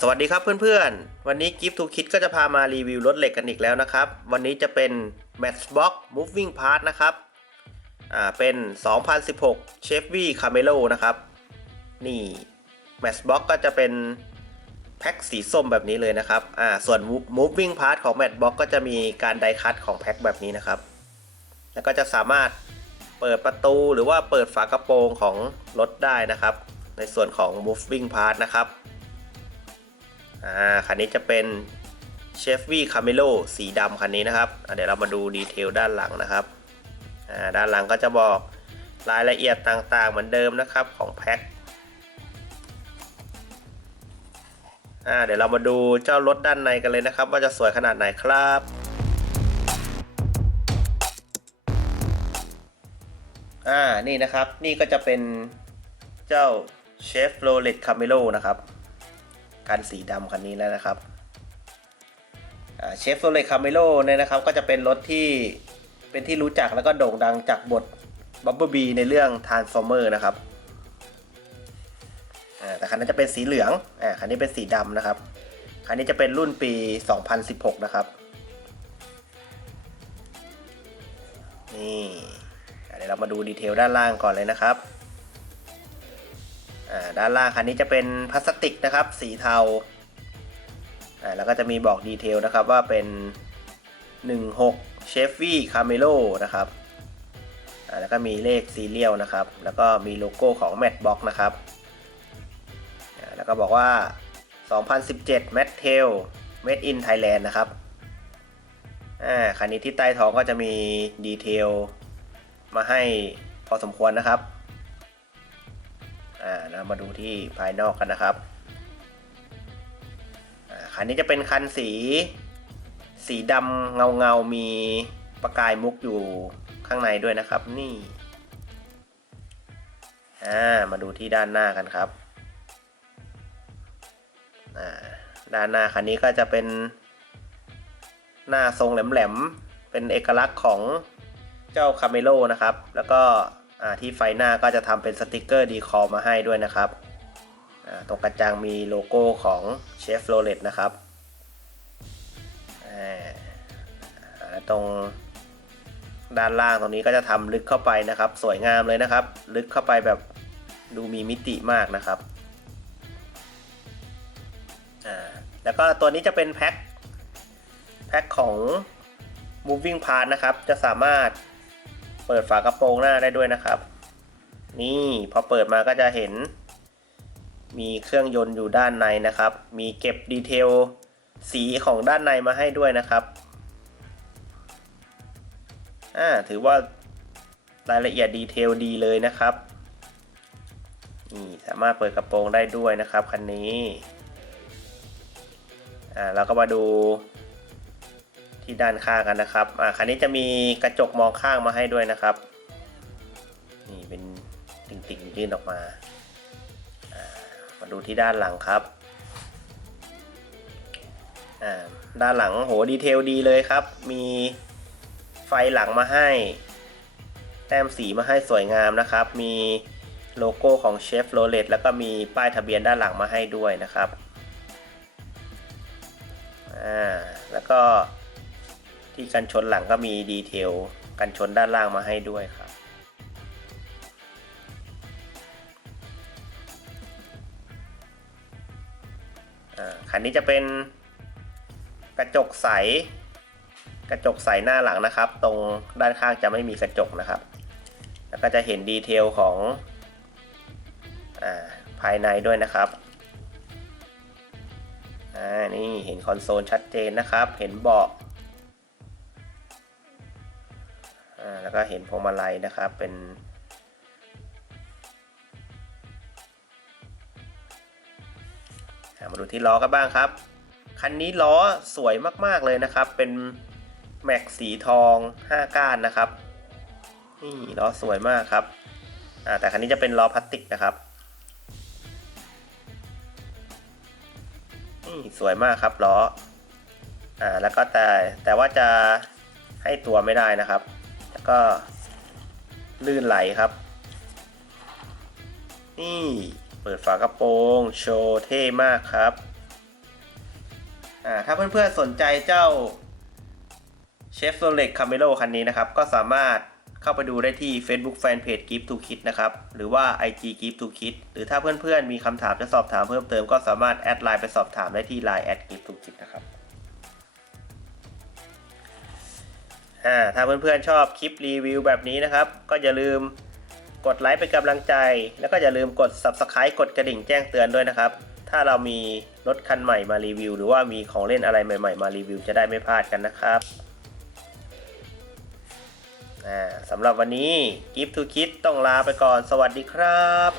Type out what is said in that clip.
สวัสดีครับเพื่อนๆ วันนี้กิฟทูคิดก็จะพามารีวิวรถเหล็กกันอีกแล้วนะครับ วันนี้จะเป็น Matchbox Moving Part นะครับอ่าเป็น 2016 Chevy Camaro นะครับ นี่ Matchbox ก็จะเป็นแพ็คสีส้มแบบนี้เลยนะครับ ส่วน Moving Part ของ Matchbox ก็จะมีการไดคัตของแพ็คแบบนี้นะครับ แล้วก็จะสามารถเปิดประตูหรือว่าเปิดฝากระโปรงของรถได้นะครับ ในส่วนของ Moving Part นะครับ อ่าคันนี้จะเป็น Chevy Camaro สีดำคันนี้นะครับเดี๋ยวเรามาดูดีเทลด้านหลังนะครับอ่าด้านหลังก็จะบอกรายละเอียดต่างๆเหมือนเดิมนะครับของแพ็คอ่าเดี๋ยวเรามาดูเจ้ารถด้านในกันเลยนะครับ ว่าจะสวยขนาดไหนครับ อ่า นี่นะครับ นี่ก็จะเป็นเจ้า Chevrolet Camaro นะครับ คันสีดำคันนี้แล้วนะครับเชฟโรเลคาเมโลเนี่ยนะครับก็จะเป็นรถที่เป็นที่รู้จักแล้วก็โด่งดังจากบทบับเบิลบีในเรื่อง Transformer นะครับแต่คันนั้นจะเป็นสีเหลืองอ่าคันนี้เป็นสีดำนะครับ คันนี้จะเป็นรุ่นปี 2016 นะครับนี่เดี๋ยวเรามาดูดีเทลด้านล่างก่อนเลยนะครับ ด้านล่างคันนี้จะเป็นพลาสติกนะครับ สีเทาอ่าแล้วก็จะมีบอกดีเทลนะครับว่าเป็น 16 Chevy Camaro นะครับอ่าแล้วก็มีเลขซีเรียลนะครับ แล้วก็มีโลโก้ของ Matchbox นะครับอ่าแล้วก็บอกว่า 2017 m a t t a i l Made in Thailand นะครับอ่าคันนี้ที่ใต้ท้องก็จะมีดีเทลมาให้พอสมควรนะครับ อ่าเรามาดูที่ภายนอกกันนะครับคันนี้จะเป็นคันสี สีดำเงาเงาๆมีประกายมุกอยู่ข้างในด้วยนะครับ นี่อ่ามาดูที่ด้านหน้ากันครับอ่าด้านหน้าคันนี้ก็จะเป็นหน้าทรงแหลมๆเป็นเอกลักษณ์ของเจ้าคาเมโลนะครับ แล้วก็ ที่ไฟหน้าก็จะทำเป็นสติกเกอร์ดีคอมาให้ด้วยนะครับ ตรงกระจังมีโลโก้ของเชฟโรเลตนะครับตรงด้านล่างตรงนี้ก็จะทำลึกเข้าไปนะครับ สวยงามเลยนะครับ ลึกเข้าไปแบบดูมีมิติมากนะครับแล้วก็ตัวนี้จะเป็นแพ็คแพ็คของ moving part นะครับ จะสามารถ เปิดฝากระโปรงหน้าได้ด้วยนะครับ นี่พอเปิดมาก็จะเห็น มีเครื่องยนต์อยู่ด้านในนะครับ มีเก็บดีเทลสีของด้านในมาให้ด้วยนะครับอ่าถือว่ารายละเอียดดีเทลดีเลยนะครับนี่สามารถเปิดกระโปรงได้ด้วยนะครับคันนี้อ่าเราก็มาดู ที่ด้านข้างกันนะครับอ่าคันนี้จะมีกระจกมองข้างมาให้ด้วยนะครับ นี่เป็นติ่งๆยื่นออกมาอ่ามาดูที่ด้านหลังครับอ่าด้านหลังโหดีเทลดีเลยครับ มีไฟหลังมาให้ แต้มสีมาให้สวยงามนะครับ มีโลโก้ของเชฟโรเลตแล้วก็มีป้ายทะเบียนด้านหลังมาให้ด้วยนะครับอ่าแล้วก็ ที่กันชนหลังก็มีดีเทลกันชนด้านล่างมาให้ด้วยครับ คันนี้จะเป็นกระจกใส กระจกใสหน้าหลังนะครับ ตรงด้านข้างจะไม่มีกระจกนะครับ แล้วก็จะเห็นดีเทลของอาภายในด้วยนะครับอ่านี่เห็นคอนโซลชัดเจนนะครับ เห็นเบาะ แล้วก็เห็นพวงมาลัยนะครับเป็นมาดูที่ล้อกันบ้างครับ คันนี้ล้อสวยมากๆเลยนะครับ เป็นแม็กสีทอง 5 ก้านนะครับ นี่ล้อสวยมากครับ แต่คันนี้จะเป็นล้อพลาสติกนะครับนี่สวยมากครับล้อ อ่าแล้วก็แต่แต่ว่าจะให้ตัวไม่ได้นะครับ ก็ลื่นไหลครับ นี่เปิดฝากระโปรงโชว์เท่มากครับอ่าถ้าเพื่อนๆสนใจเจ้าเชฟโซเล็กคาเมโลคันนี้นะครับ ก็สามารถเข้าไปดูได้ที่ Facebook Fanpage Gift to Kit นะครับ หรือว่า IG Gift to Kit หรือถ้าเพื่อนๆมีคำถามจะสอบถามเพิ่มเติมก็สามารถแอดไลน์ไปสอบถามได้ที่ Line แอด Gift to Kit นะครับ อ่าถ้าเพื่อนๆชอบคลิปรีวิวแบบนี้นะครับ ก็อย่าลืมกดไลค์เป็นกำลังใจ แล้วก็อย่าลืมกด Subscribe กดกระดิ่งแจ้งเตือนด้วยนะครับ ถ้าเรามีรถคันใหม่มารีวิว หรือว่ามีของเล่นอะไรใหม่ ๆ มารีวิว จะได้ไม่พลาดกันนะครับสำหรับวันนี้ Gift to Kid ต้องลาไปก่อนสวัสดีครับ